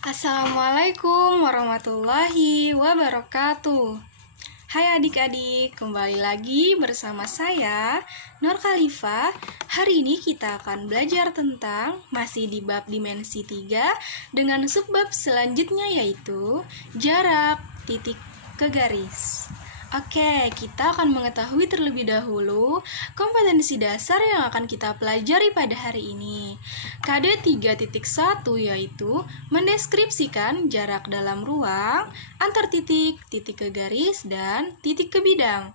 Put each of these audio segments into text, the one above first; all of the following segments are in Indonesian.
Assalamualaikum warahmatullahi wabarakatuh. Hai adik-adik, kembali lagi bersama saya, Nur Khalifah. Hari ini kita akan belajar tentang masih di bab dimensi 3 dengan subbab selanjutnya yaitu jarak titik ke garis. Oke, kita akan mengetahui terlebih dahulu kompetensi dasar yang akan kita pelajari pada hari ini. KD 3.1 yaitu mendeskripsikan jarak dalam ruang antar titik, titik ke garis, dan titik ke bidang.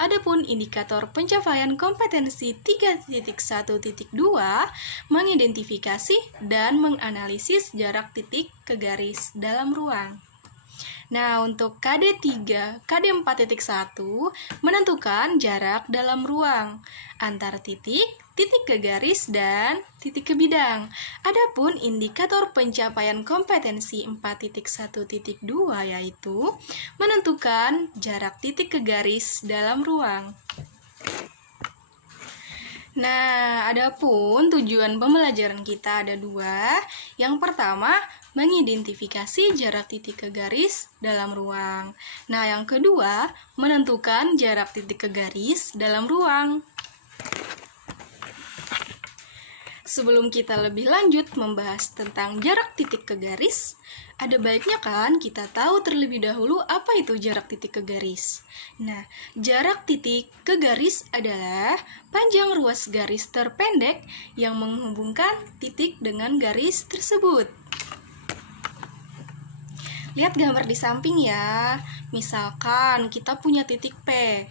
Adapun indikator pencapaian kompetensi 3.1.2 mengidentifikasi dan menganalisis jarak titik ke garis dalam ruang. Nah, untuk KD3, KD4.1 menentukan jarak dalam ruang antar titik, titik ke garis, dan titik ke bidang. Adapun indikator pencapaian kompetensi 4.1.2 yaitu menentukan jarak titik ke garis dalam ruang. Nah, adapun tujuan pembelajaran kita ada dua. Yang pertama, mengidentifikasi jarak titik ke garis dalam ruang. Nah, yang kedua, menentukan jarak titik ke garis dalam ruang. Sebelum kita lebih lanjut membahas tentang jarak titik ke garis, ada baiknya kan kita tahu terlebih dahulu apa itu jarak titik ke garis. Nah, jarak titik ke garis adalah panjang ruas garis terpendek yang menghubungkan titik dengan garis tersebut. Lihat gambar di samping ya. Misalkan kita punya titik P.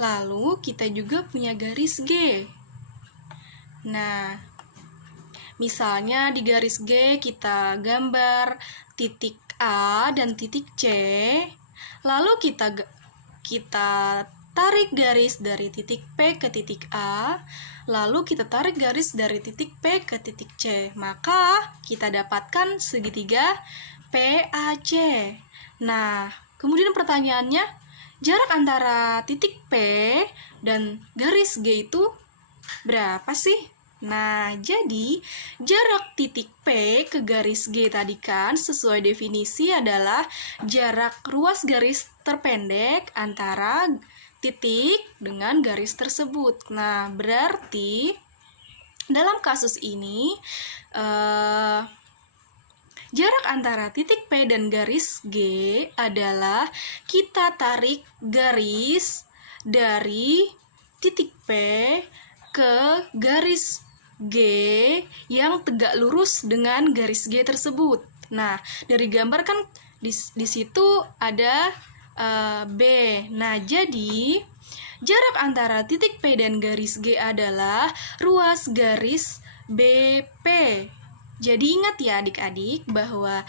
Lalu kita juga punya garis G. Nah, misalnya di garis G kita gambar titik A dan titik C. Lalu kita tarik garis dari titik P ke titik A. Lalu kita tarik garis dari titik P ke titik C. Maka kita dapatkan segitiga PAC. Nah, kemudian pertanyaannya, jarak antara titik P dan garis G itu berapa sih? Nah, jadi jarak titik P ke garis G tadi kan sesuai definisi adalah jarak ruas garis terpendek antara titik dengan garis tersebut. Nah, berarti dalam kasus ini jarak antara titik P dan garis G adalah kita tarik garis dari titik P ke garis G yang tegak lurus dengan garis G tersebut. Nah, dari gambar kan di situ ada B. Nah, jadi jarak antara titik P dan garis G adalah ruas garis BP. Jadi ingat ya adik-adik bahwa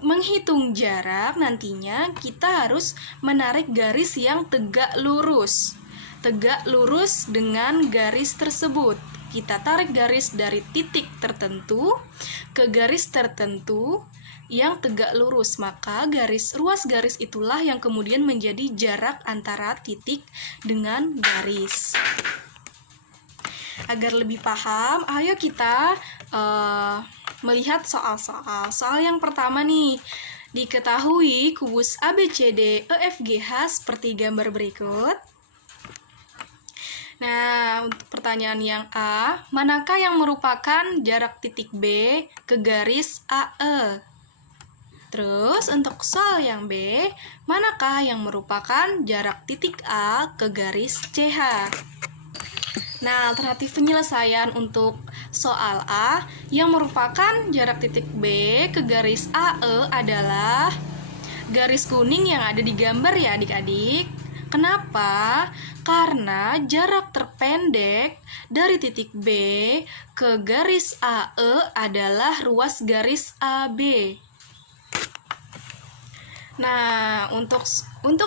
menghitung jarak nantinya kita harus menarik garis yang tegak lurus dengan garis tersebut. Kita tarik garis dari titik tertentu ke garis tertentu yang tegak lurus, maka ruas garis itulah yang kemudian menjadi jarak antara titik dengan garis. Agar lebih paham, ayo kita melihat soal yang pertama nih. Diketahui kubus ABCD EFGH seperti gambar berikut. Nah, untuk pertanyaan yang A, manakah yang merupakan jarak titik B ke garis AE? Terus untuk soal yang B, manakah yang merupakan jarak titik A ke garis CH? Nah, alternatif penyelesaian untuk soal A yang merupakan jarak titik B ke garis AE adalah garis kuning yang ada di gambar ya adik-adik. Kenapa? Karena jarak terpendek dari titik B ke garis AE adalah ruas garis AB. Nah, untuk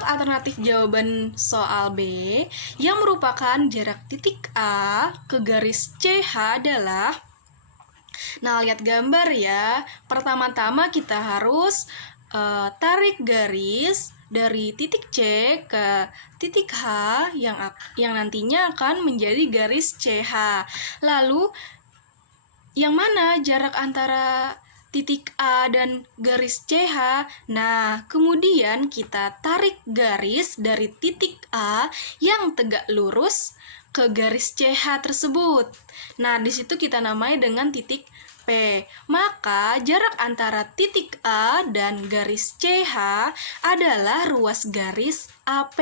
alternatif jawaban soal B yang merupakan jarak titik A ke garis CH adalah, nah lihat gambar ya, pertama-tama kita harus tarik garis dari titik C ke titik H yang nantinya akan menjadi garis CH. Lalu Yang mana jarak antara titik A dan garis CH? Nah, kemudian kita tarik garis dari titik A yang tegak lurus ke garis CH tersebut. Nah, di situ kita namai dengan titik P. Maka jarak antara titik A dan garis CH adalah ruas garis AP.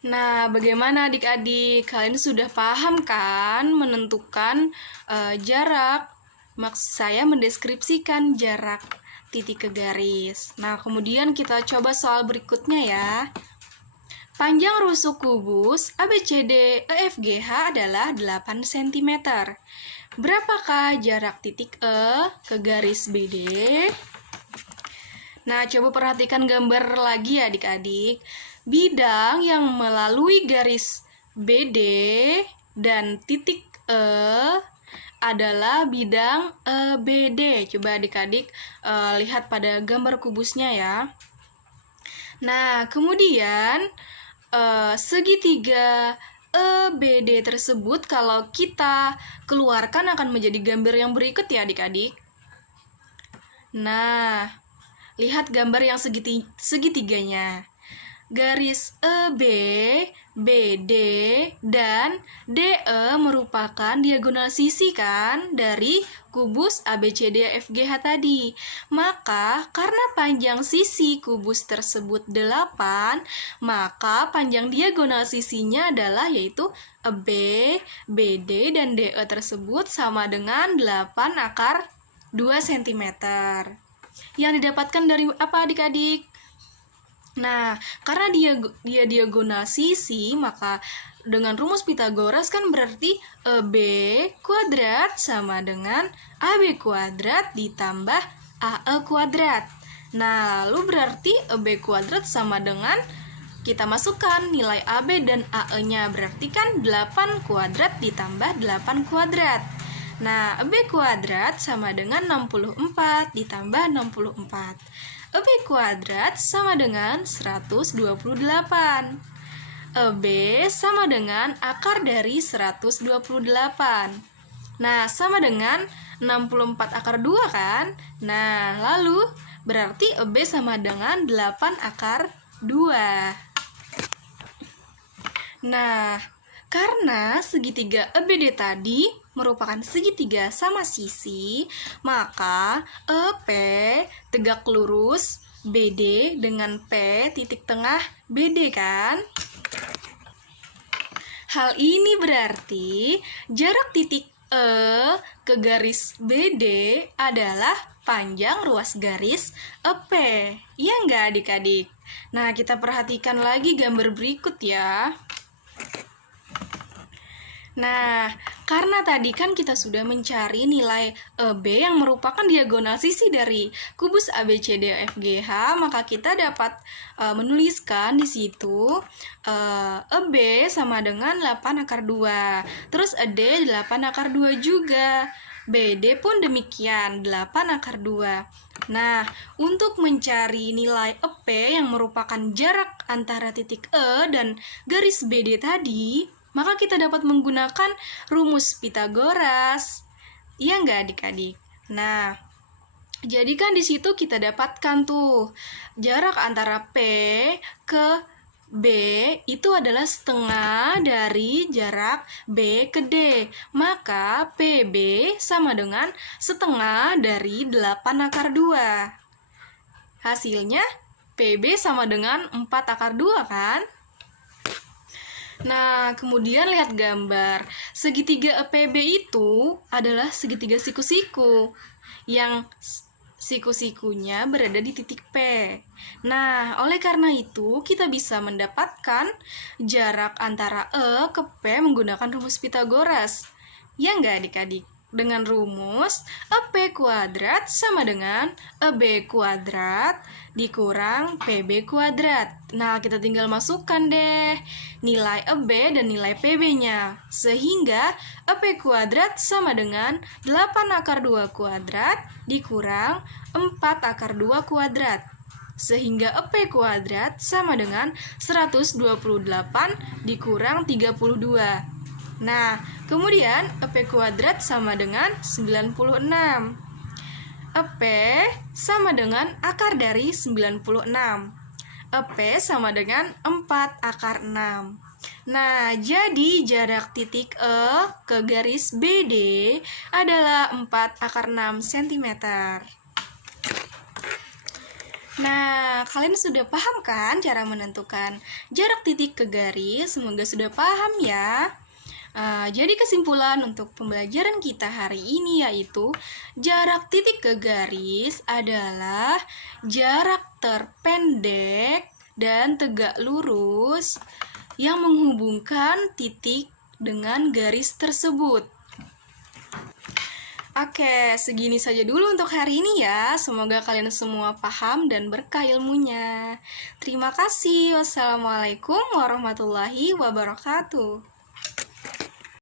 Nah, bagaimana adik-adik? Kalian sudah paham kan menentukan jarak? Maksud saya mendeskripsikan jarak titik ke garis. Nah, kemudian kita coba soal berikutnya ya. Panjang rusuk kubus ABCD EFGH adalah 8 cm. Berapakah jarak titik E ke garis BD? Nah, coba perhatikan gambar lagi ya adik-adik. Bidang yang melalui garis BD dan titik E adalah bidang EBD. Coba adik-adik lihat pada gambar kubusnya ya. Nah, kemudian segitiga EBD tersebut kalau kita keluarkan akan menjadi gambar yang berikut ya adik-adik. Nah, lihat gambar yang segitiganya. Garis EB, BD, dan DE merupakan diagonal sisi kan dari kubus ABCDEFGH tadi. Maka karena panjang sisi kubus tersebut 8, maka panjang diagonal sisinya adalah yaitu EB, BD, dan DE tersebut sama dengan 8 akar 2 cm. Yang didapatkan dari apa adik-adik? Nah, karena dia diagonal sisi, maka dengan rumus Pitagoras kan berarti EB kuadrat sama dengan AB kuadrat ditambah AE kuadrat. Nah, lalu berarti EB kuadrat sama dengan, kita masukkan nilai AB dan AE-nya, berarti kan 8 kuadrat ditambah 8 kuadrat. Nah, EB kuadrat sama dengan 64 ditambah 64. EB kuadrat sama dengan 128. EB sama dengan akar dari 128. Nah, sama dengan 64 akar 2 kan? Nah, lalu berarti EB sama dengan 8 akar 2. Nah, karena segitiga EBD tadi merupakan segitiga sama sisi, maka EP tegak lurus BD dengan P titik tengah BD kan? Hal ini berarti jarak titik E ke garis BD adalah panjang ruas garis EP. Iya nggak adik-adik? Nah, kita perhatikan lagi gambar berikut ya. Nah, karena tadi kan kita sudah mencari nilai EB yang merupakan diagonal sisi dari kubus ABCDEFGH, maka kita dapat menuliskan di situ EB sama dengan 8 akar 2. Terus ED 8 akar 2 juga. BD pun demikian, 8 akar 2. Nah, untuk mencari nilai EP yang merupakan jarak antara titik E dan garis BD tadi, maka kita dapat menggunakan rumus Pitagoras. Iya nggak adik-adik? Nah, jadi kan di situ kita dapatkan tuh jarak antara P ke B itu adalah setengah dari jarak B ke D. Maka PB sama dengan setengah dari 8 akar 2. Hasilnya PB sama dengan 4 akar 2 kan? Nah, kemudian lihat gambar. Segitiga EPB itu adalah segitiga siku-siku yang siku-sikunya berada di titik P. Nah, oleh karena itu kita bisa mendapatkan jarak antara E ke P menggunakan rumus Pitagoras. Ya nggak adik-adik? Dengan rumus EP kuadrat sama dengan EB kuadrat dikurang PB kuadrat. Nah, kita tinggal masukkan deh nilai EB dan nilai PB-nya. Sehingga EP kuadrat sama dengan 8 akar 2 kuadrat dikurang 4 akar 2 kuadrat. Sehingga EP kuadrat sama dengan 128 dikurang 32. Nah, kemudian EP kuadrat sama dengan 96. EP sama dengan akar dari 96. EP sama dengan 4 akar 6. Nah, jadi jarak titik E ke garis BD adalah 4 akar 6 cm. Nah, kalian sudah paham kan cara menentukan jarak titik ke garis? Semoga sudah paham ya. Jadi kesimpulan untuk pembelajaran kita hari ini yaitu jarak titik ke garis adalah jarak terpendek dan tegak lurus yang menghubungkan titik dengan garis tersebut. Oke, segini saja dulu untuk hari ini ya. Semoga kalian semua paham dan berkah ilmunya. Terima kasih. Wassalamualaikum warahmatullahi wabarakatuh.